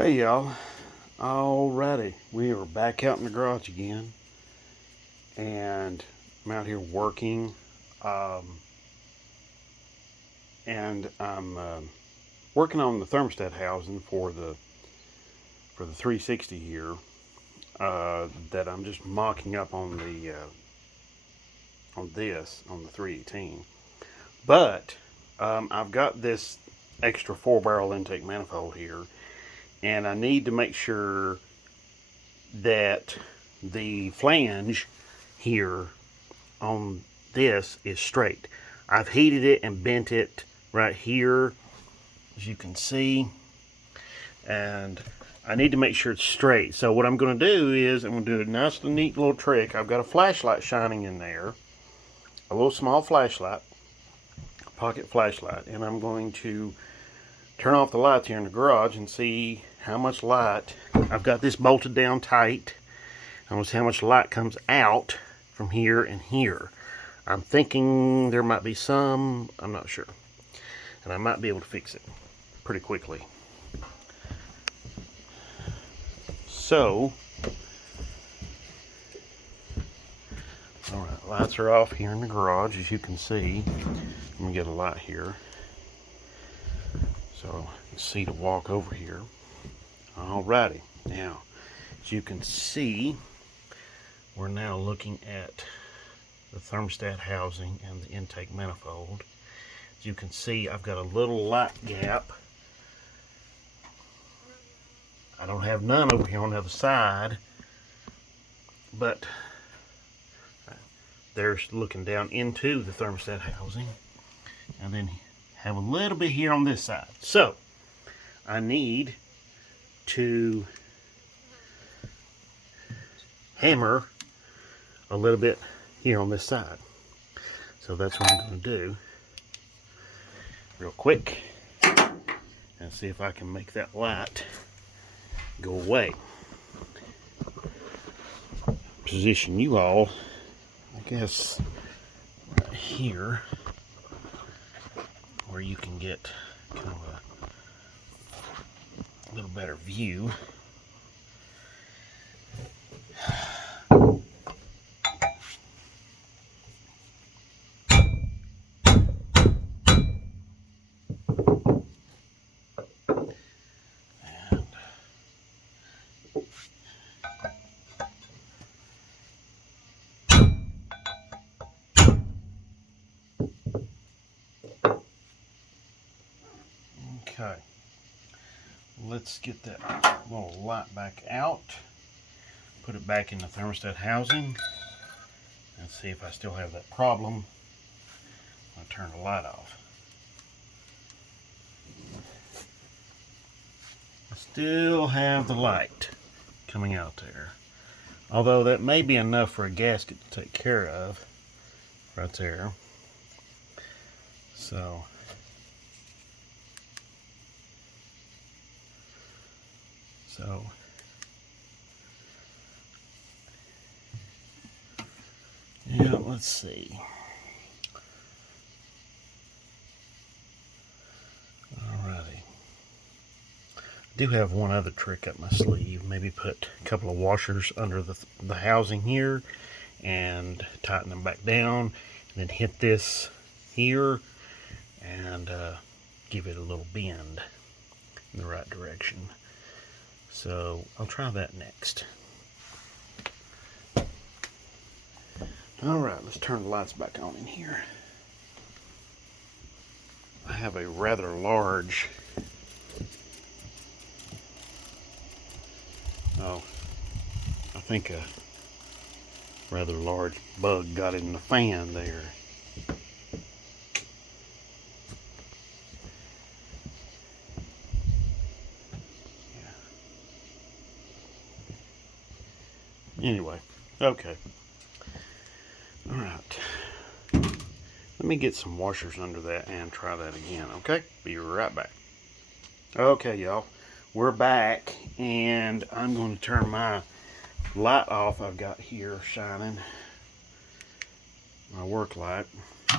Hey y'all, alrighty, we are back out in the garage again, and I'm out here working, um, and I'm working on the thermostat housing for the 360 here that I'm just mocking up on the 318. But I've got this extra 4-barrel intake manifold here, and I need to make sure that the flange here on this is straight. I've heated it and bent it right here, as you can see, and I need to make sure it's straight. So what I'm going to do is I'm going to do a nice neat little trick. I've got a flashlight shining in there, a little small flashlight, a pocket flashlight, and I'm going to turn off the lights here in the garage and see how much light. I've got this bolted down tight. I want to see how much light comes out from here and here. I'm thinking there might be some, I'm not sure. And I might be able to fix it pretty quickly. So, alright, lights are off here in the garage, as you can see. Let me get a light here, so you can see to walk over here. Alrighty, now, as you can see, we're now looking at the thermostat housing and the intake manifold. As you can see, I've got a little light gap. I don't have none over here on the other side, but there's looking down into the thermostat housing, and then have a little bit here on this side. So I need to hammer a little bit here on this side. So that's what I'm going to do real quick and see if I can make that light go away. Position you all, I guess, right here where you can get kind of a little better view. Okay, let's get that little light back out, put it back in the thermostat housing, and see if I still have that problem. I'll turn the light off. I still have the light coming out there, although that may be enough for a gasket to take care of right there. So yeah, let's see. Alrighty. I do have one other trick up my sleeve. Maybe put a couple of washers under the housing here and tighten them back down, and then hit this here and give it a little bend in the right direction. So I'll try that next. Alright, let's turn the lights back on in here. I have a rather large, I think a rather large bug got in the fan there. Anyway, okay. Alright. Let me get some washers under that and try that again, okay? Be right back. Okay, y'all. We're back, and I'm going to turn my light off I've got here shining. My work light.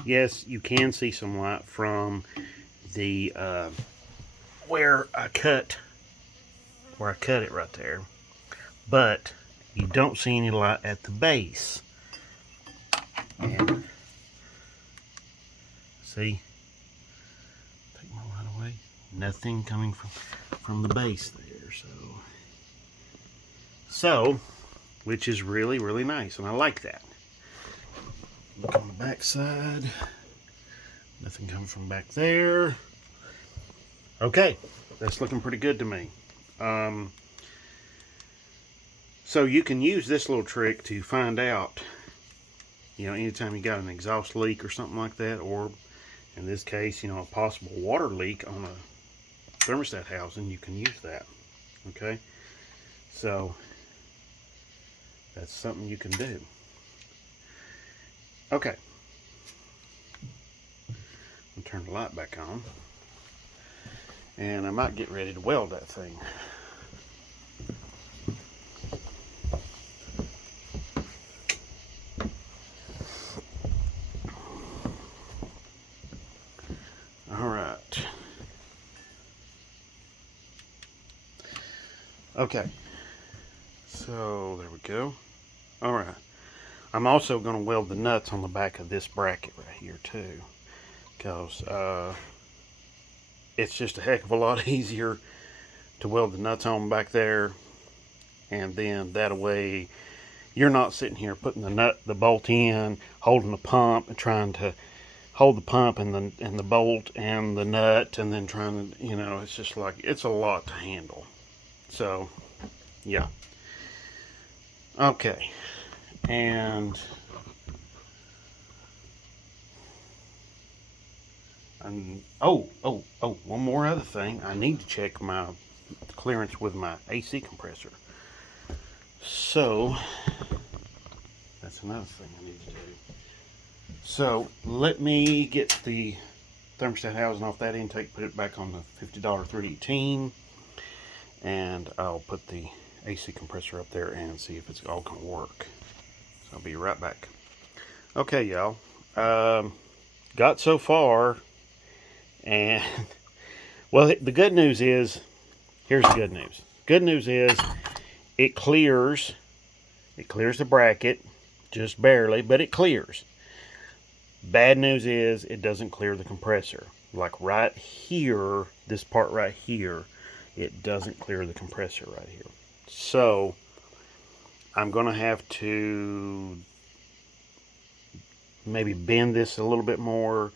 Yes, you can see some light from the where I cut where I cut it right there. But you don't see any light at the base. And see, take my light away. Nothing coming from the base there. So, which is really, really nice, and I like that. Look on the back side. Nothing coming from back there. Okay, that's looking pretty good to me. So you can use this little trick to find out, you know, anytime you got an exhaust leak or something like that, or in this case, you know, a possible water leak on a thermostat housing, you can use that. Okay, so that's something you can do. Okay, I'll turn the light back on, and I might get ready to weld that thing. All right. Okay, so there we go. All right. I'm also going to weld the nuts on the back of this bracket right here too, because it's just a heck of a lot easier to weld the nuts on back there, and then that way you're not sitting here putting the bolt in, holding the pump and trying to hold the pump and the bolt and the nut, and then trying to, you know, it's just like, it's a lot to handle. So yeah. Okay. And one more other thing. I need to check my clearance with my AC compressor. So that's another thing I need to do. So let me get the thermostat housing off that intake, put it back on the $50 318, and I'll put the AC compressor up there and see if it's all gonna work. So I'll be right back. Okay, y'all. Got so far, and well, the good news is, here's the good news. Good news is it clears the bracket just barely, but it clears. Bad news is it doesn't clear the compressor. Like right here, this part right here, it doesn't clear the compressor right here. So I'm gonna have to maybe bend this a little bit more,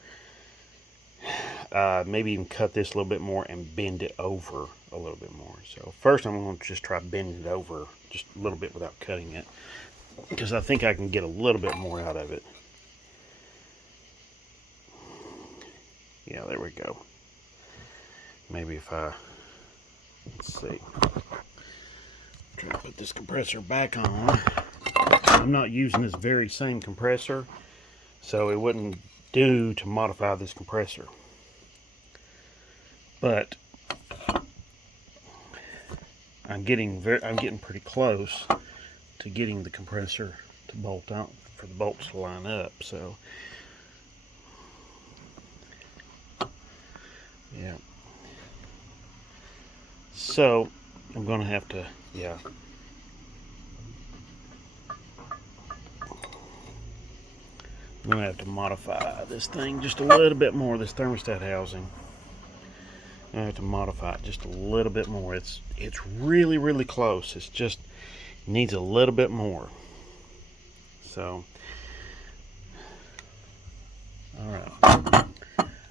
maybe even cut this a little bit more and bend it over a little bit more. So first I'm going to just try bending it over just a little bit without cutting it, because I think I can get a little bit more out of it. Yeah, there we go. Maybe if let's see, try to put this compressor back on. I'm not using this very same compressor, so it wouldn't do to modify this compressor. But I'm getting pretty close to getting the compressor to bolt out, for the bolts to line up. So yeah. So I'm gonna have to, yeah. I'm gonna have to modify this thing just a little bit more, this thermostat housing. I have to modify it just a little bit more. It's really, really close. It's just needs a little bit more. So, all right.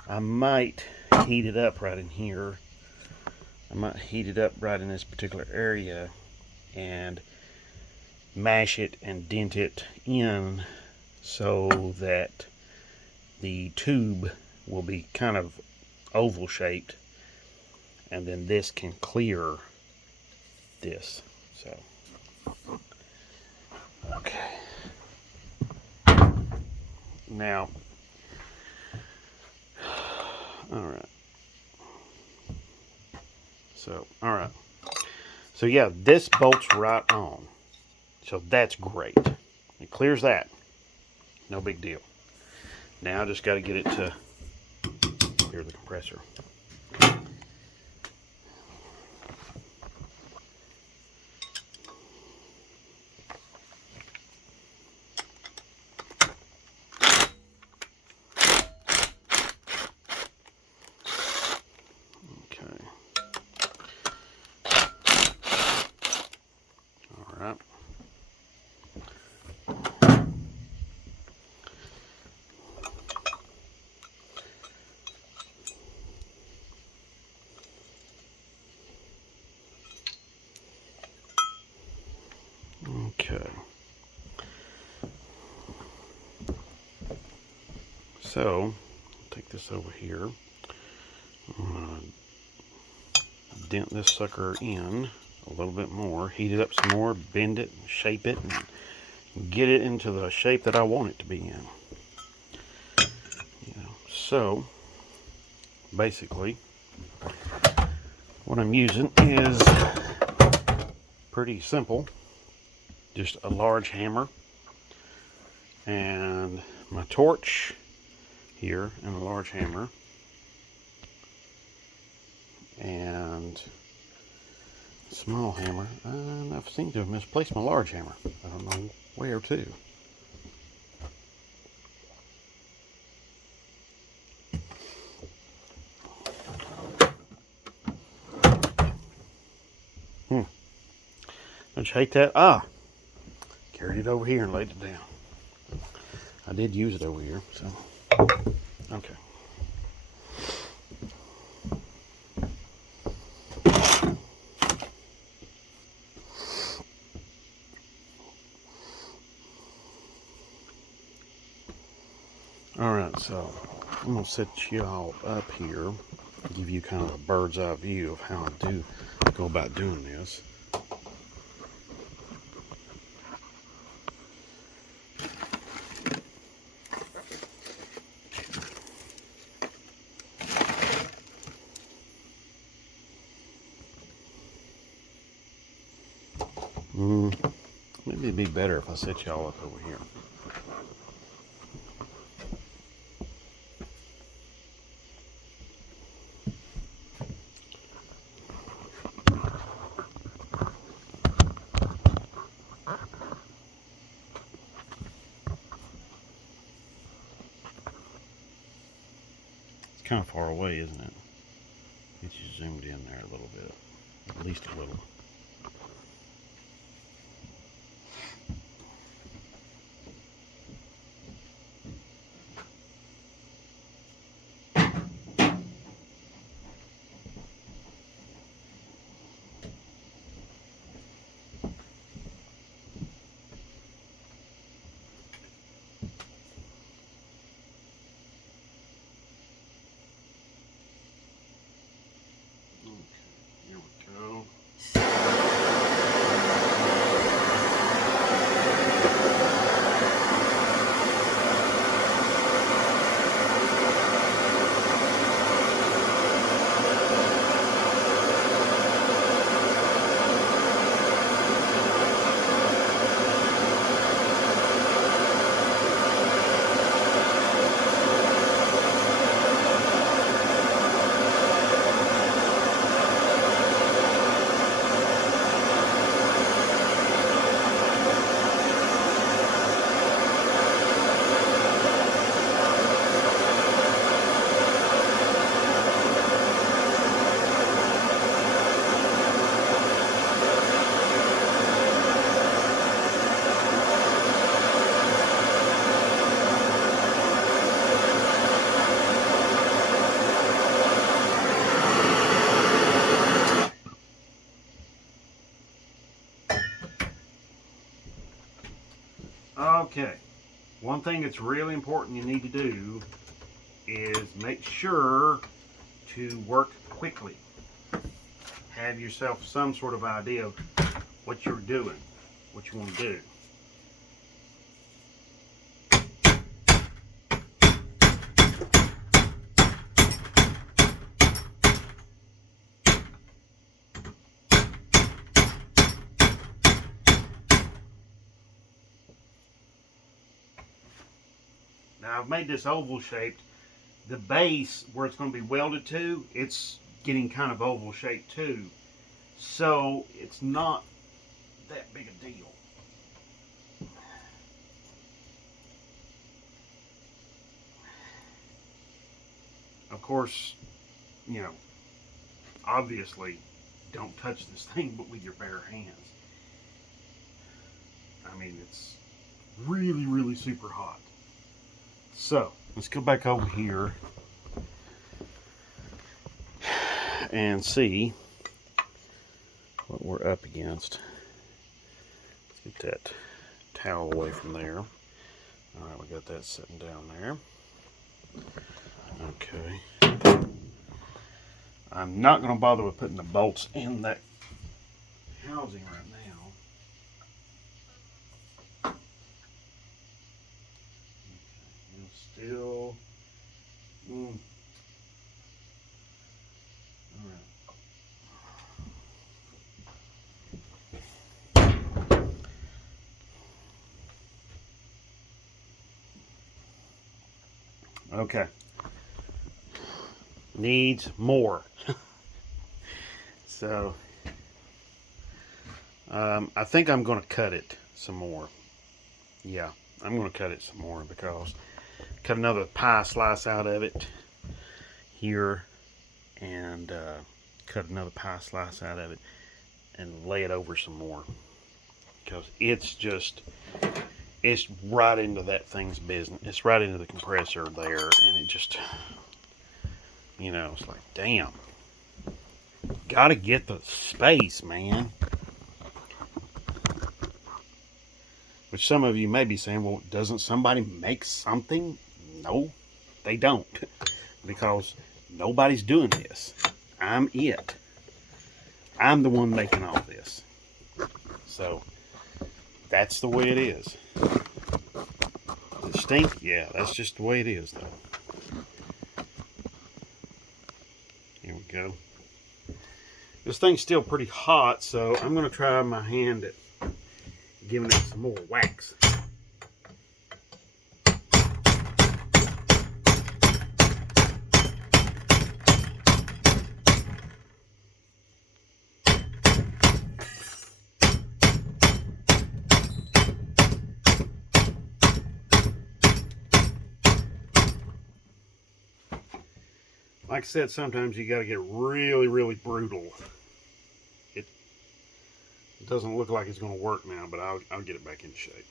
I might heat it up right in here. I might heat it up right in this particular area and mash it and dent it in so that the tube will be kind of oval shaped, and then this can clear this. So okay, now all right, so yeah, this bolts right on, so that's great. It clears that, no big deal. Now I just got to get it to clear the compressor. right? Okay. So, take this over here. I'm gonna dent this sucker in a little bit more, heat it up some more, bend it, shape it, and get it into the shape that I want it to be in. So, basically, what I'm using is pretty simple. Just a large hammer and my torch here and a large hammer. And small hammer, and I've seemed to have misplaced my large hammer. I don't know where to. Don't you hate that? Carried it over here and laid it down. I did use it over here, so okay. Alright, so I'm going to set y'all up here, give you kind of a bird's eye view of how I do go about doing this. Maybe it'd be better if I set y'all up over here. It's kind of far away, isn't it? Get you zoomed in there a little bit, at least a little. Here we go. Okay, one thing that's really important you need to do is make sure to work quickly. Have yourself some sort of idea of what you're doing, what you want to do. Now I've made this oval shaped. The base where it's going to be welded to, it's getting kind of oval shaped too. So it's not that big a deal. Of course, you know, obviously don't touch this thing but with your bare hands. I mean, it's really, really super hot. So, let's go back over here and see what we're up against. Let's get that towel away from there. Alright, we got that sitting down there. Okay. I'm not going to bother with putting the bolts in that housing right now. Okay, still. Okay. Needs more. So, I think I'm going to cut it some more. Yeah, I'm going to cut it some more because cut another pie slice out of it here and cut another pie slice out of it and lay it over some more because it's right into that thing's business. It's right into the compressor there, and it just, it's like, damn. Gotta get the space, man. Which some of you may be saying, well, doesn't somebody make something? No, they don't. Because nobody's doing this. I'm it. I'm the one making all this. So, that's the way it is. Does it stink? Yeah, that's just the way it is, though. Here we go. This thing's still pretty hot, so I'm going to try my hand at giving it some more wax. Like I said, sometimes you got to get really, really brutal. It doesn't look like it's going to work now, but I'll get it back into shape.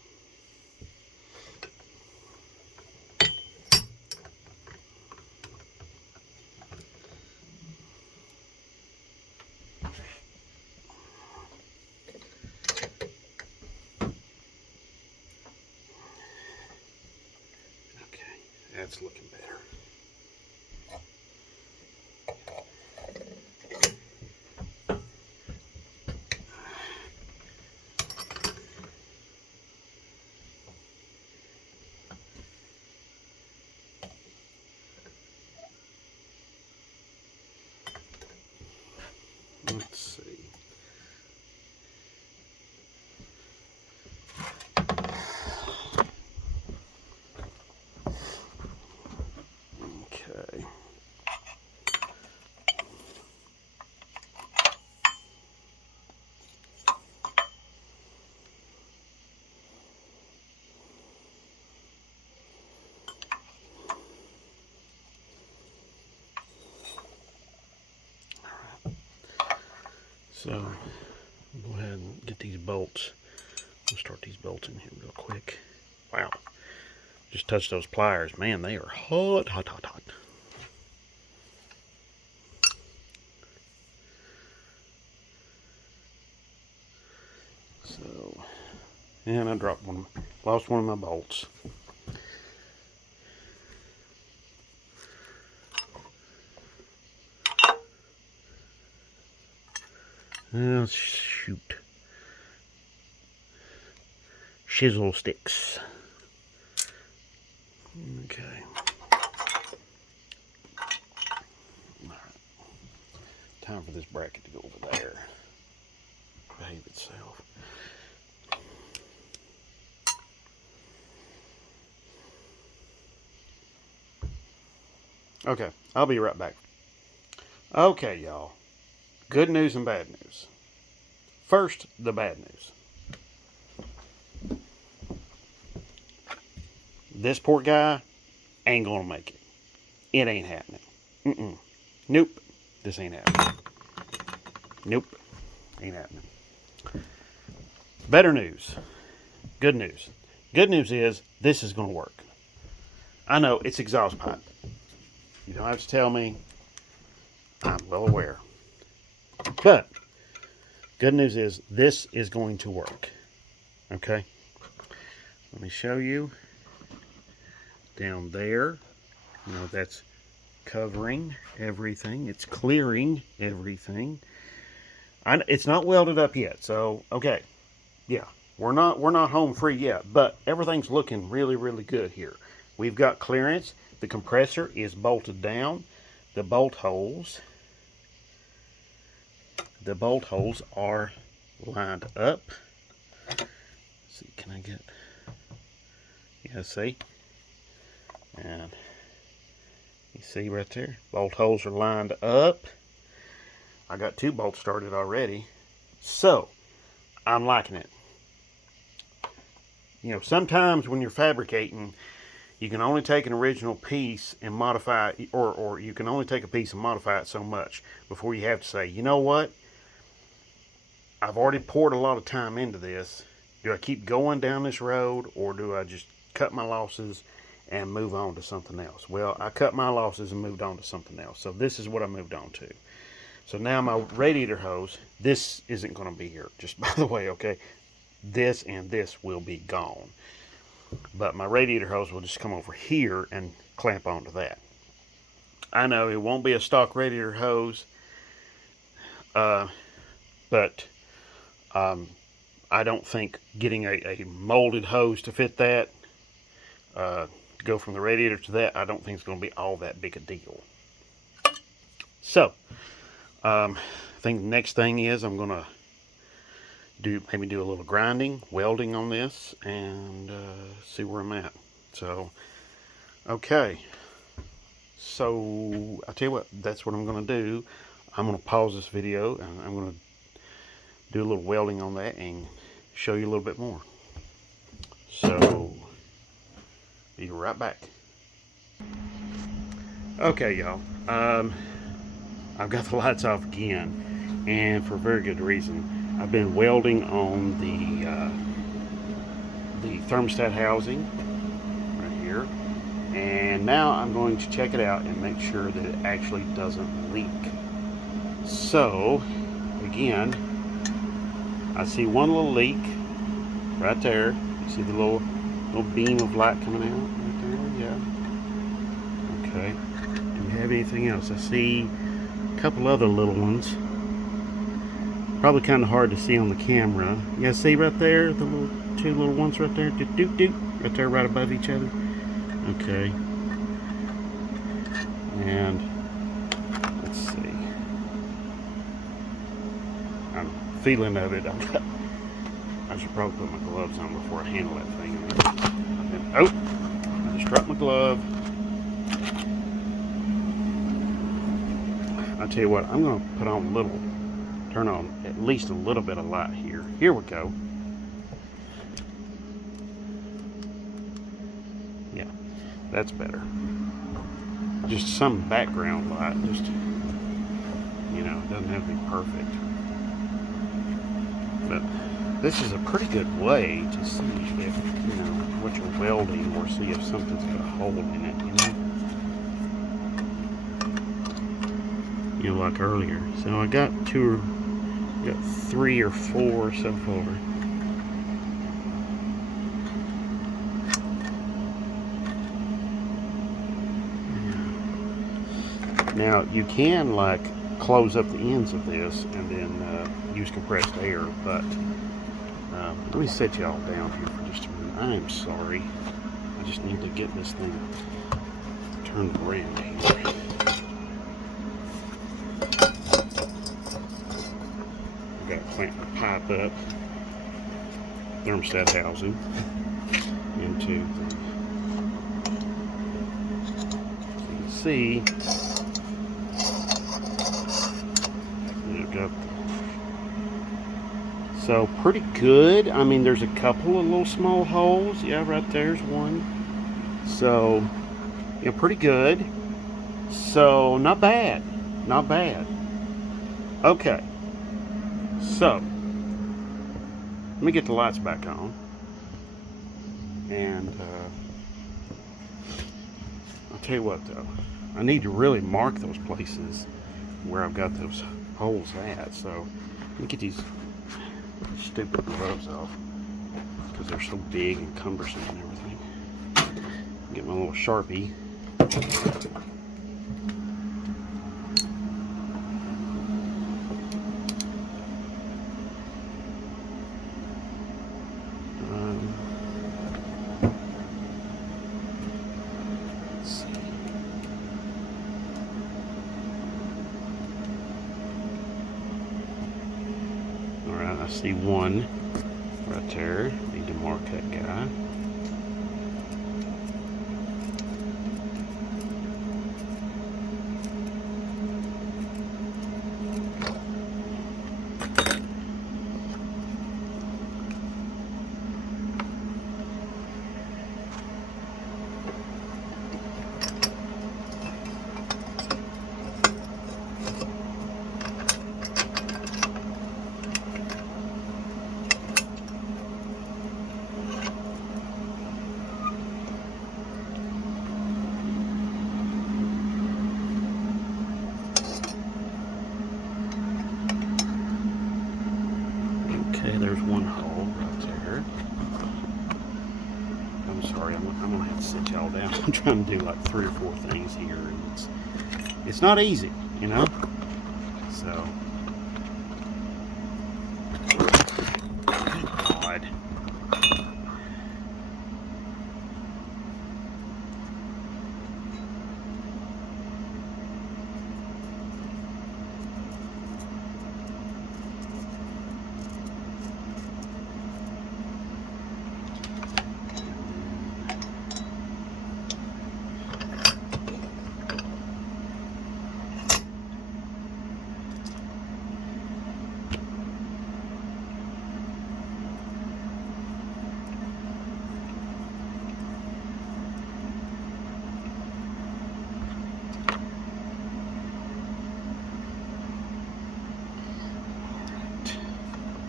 Okay, that's looking better. Let's see. Okay. So, go ahead and get these bolts. We'll start these bolts in here real quick. Wow. Just touch those pliers. Man, they are hot, hot, hot, hot. So, and I dropped one, lost one of my bolts. Oh, shoot. Chisel sticks. Okay. Alright. Time for this bracket to go over there. Behave itself. Okay, I'll be right back. Okay, y'all. Good news and bad news. First, the bad news. This poor guy ain't gonna make it. It ain't happening. Nope. This ain't happening. Nope. Ain't happening. Better news. good news. Good news is this is going to work. I know it's exhaust pipe. You don't have to tell me. I'm well aware. But good news is this is going to work. Okay? Let me show you. Down there, you know, that's covering everything. It's clearing everything. It's not welded up yet, so okay. Yeah, we're not home free yet, but everything's looking really, really good here. We've got clearance. The compressor is bolted down. The bolt holes are lined up. Let's see, can I get? Yeah, see. And you see right there, bolt holes are lined up. I got 2 bolts started already, so I'm liking it. You know, sometimes when you're fabricating, you can only take an original piece and modify it, or you can only take a piece and modify it so much before you have to say, you know what, I've already poured a lot of time into this. Do I keep going down this road, or do I just cut my losses and move on to something else? Well, I cut my losses and moved on to something else. So this is what I moved on to. So now my radiator hose, this isn't going to be here, just by the way, okay? This and this will be gone. But my radiator hose will just come over here and clamp onto that. I know it won't be a stock radiator hose, but I don't think getting a molded hose to fit that, to go from the radiator to that, I don't think it's going to be all that big a deal. So, I think the next thing is I'm going to maybe do a little grinding, welding on this, and see where I'm at. So, okay. So, I tell you what, that's what I'm going to do. I'm going to pause this video, and I'm going to do a little welding on that and show you a little bit more. So, be right back. Okay, y'all. I've got the lights off again, and for a very good reason. I've been welding on the thermostat housing right here, and now I'm going to check it out and make sure that it actually doesn't leak. So, again, I see one little leak right there. You see the little beam of light coming out right there? Yeah. Okay. Do we have anything else? I see a couple other little ones. Probably kind of hard to see on the camera. Yeah, see right there? The two little ones right there? Doot, doot, doot. Right there, right above each other. Okay. And let's see. I'm feeling of it. I should probably put my gloves on before I handle that thing. Oh, I just dropped my glove. I'll tell you what, I'm going to put on a little, turn on at least a little bit of light here. Here we go. Yeah, that's better. Just some background light, just, you know, it doesn't have to be perfect. But this is a pretty good way to see if, you know, what you're welding, or see if something's got a hole in it, you know? Like earlier. So I got 3 or 4 so far. Now you can like close up the ends of this and then use compressed air, but let me set y'all down here for just a minute. I am sorry. I just need to get this thing turned around here. I got to clamp the pipe up, thermostat housing, into the, so you can see, so pretty good. I mean, there's a couple of little small holes. Yeah, right there's one. So, yeah, pretty good. So, not bad. Not bad. Okay. So, let me get the lights back on. And I'll tell you what though, I need to really mark those places where I've get those holes at. So let me get these stupid gloves off because they're so big and cumbersome and everything. Get my little Sharpie. Let's see. All right, I see one right there. Need to mark that guy. Okay, there's one hole right there. I'm sorry, I'm gonna have to sit y'all down. I'm trying to do like 3 or 4 things here, and it's not easy, you know. So, God.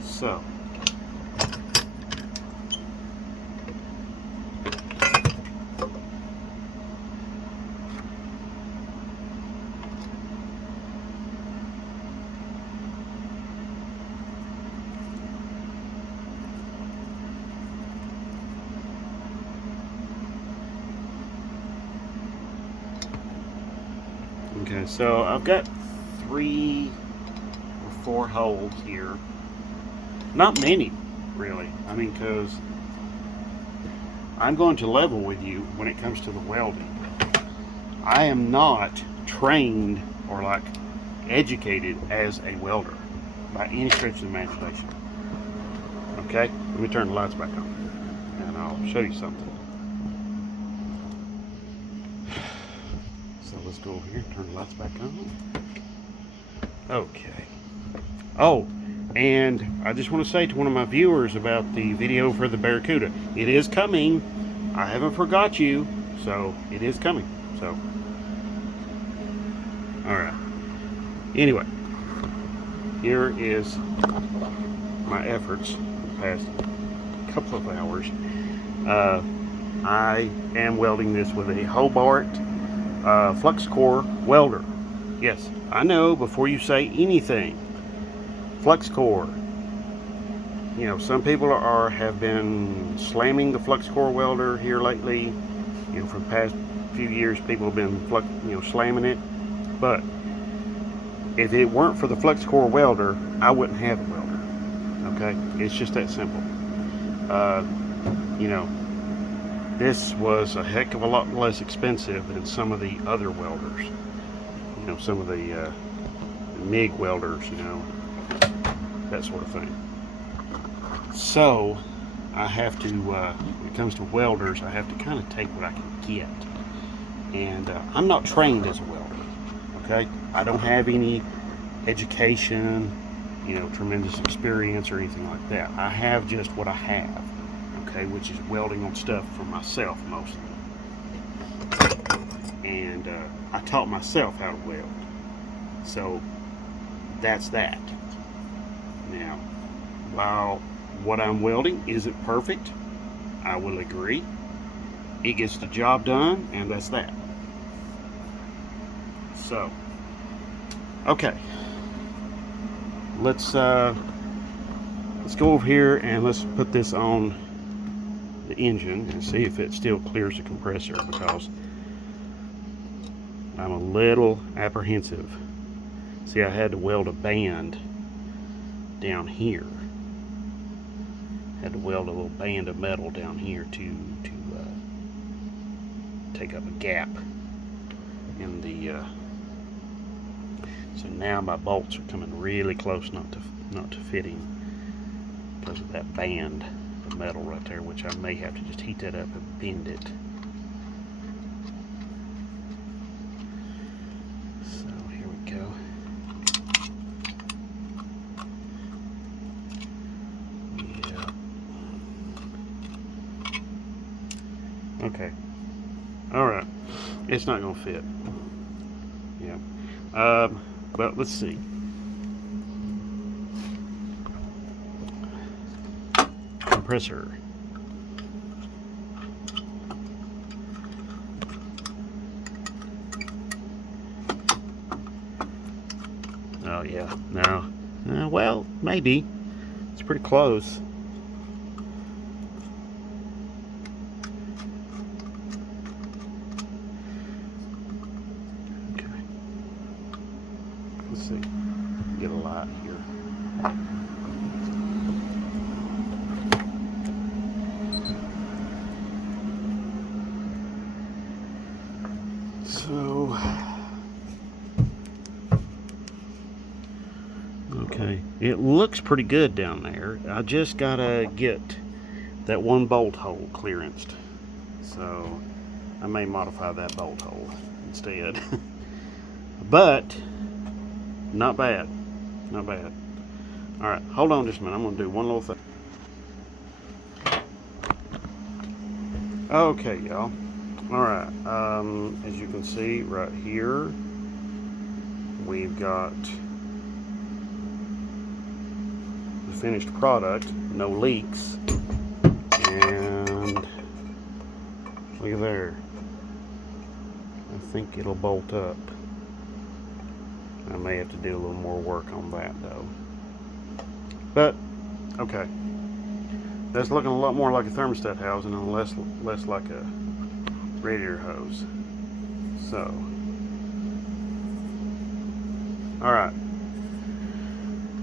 So, okay, so I've got 3 or 4 holes here. Not many, really. I mean, because I'm going to level with you when it comes to the welding. I am not trained or like educated as a welder by any stretch of the imagination. Okay, let me turn the lights back on and I'll show you something. So let's go over here and turn the lights back on. Okay. Oh, and I just want to say to one of my viewers about the video for the Barracuda, it is coming. I haven't forgot you, so it is coming. So, all right. Anyway, here is my efforts the past couple of hours. I am welding this with a Hobart flux core welder. Yes, I know, before you say anything, flux core. You know, some people have been slamming the flux core welder here lately. You know, for the past few years, people have been slamming it. But if it weren't for the flux core welder, I wouldn't have a welder. Okay, it's just that simple. You know, this was a heck of a lot less expensive than some of the other welders. You know, some of the MIG welders. You know, that sort of thing. So I have to, when it comes to welders, I have to kind of take what I can get. And I'm not trained as a welder, okay? I don't have any education, you know, tremendous experience or anything like that. I have just what I have, okay, which is welding on stuff for myself mostly. And I taught myself how to weld. So that's that. Now, while what I'm welding isn't perfect, I will agree. It gets the job done, and that's that. So, okay, let's go over here and let's put this on the engine and see if it still clears the compressor, because I'm a little apprehensive. See, I had to weld a band down here. Had to weld a little band of metal down here to take up a gap in the. So now my bolts are coming really close, not to fitting, because of that band of metal right there, which I may have to just heat that up and bend it. So here we go. Yeah. Okay. All right. It's not gonna fit. Yeah. But let's see. Compressor. Oh yeah. No. Well, maybe. It's pretty close. Okay. Let's see. Get a light here. So, okay, it looks pretty good down there. I just gotta get that one bolt hole clearanced. So, I may modify that bolt hole instead. But, not bad. Not bad. Alright, hold on just a minute. I'm gonna do one little thing. Okay, y'all. Alright, as you can see right here, we've got the finished product, no leaks, and look at there. I think it'll bolt up. I may have to do a little more work on that though. But, okay. That's looking a lot more like a thermostat housing and less like a radiator hose. So, alright.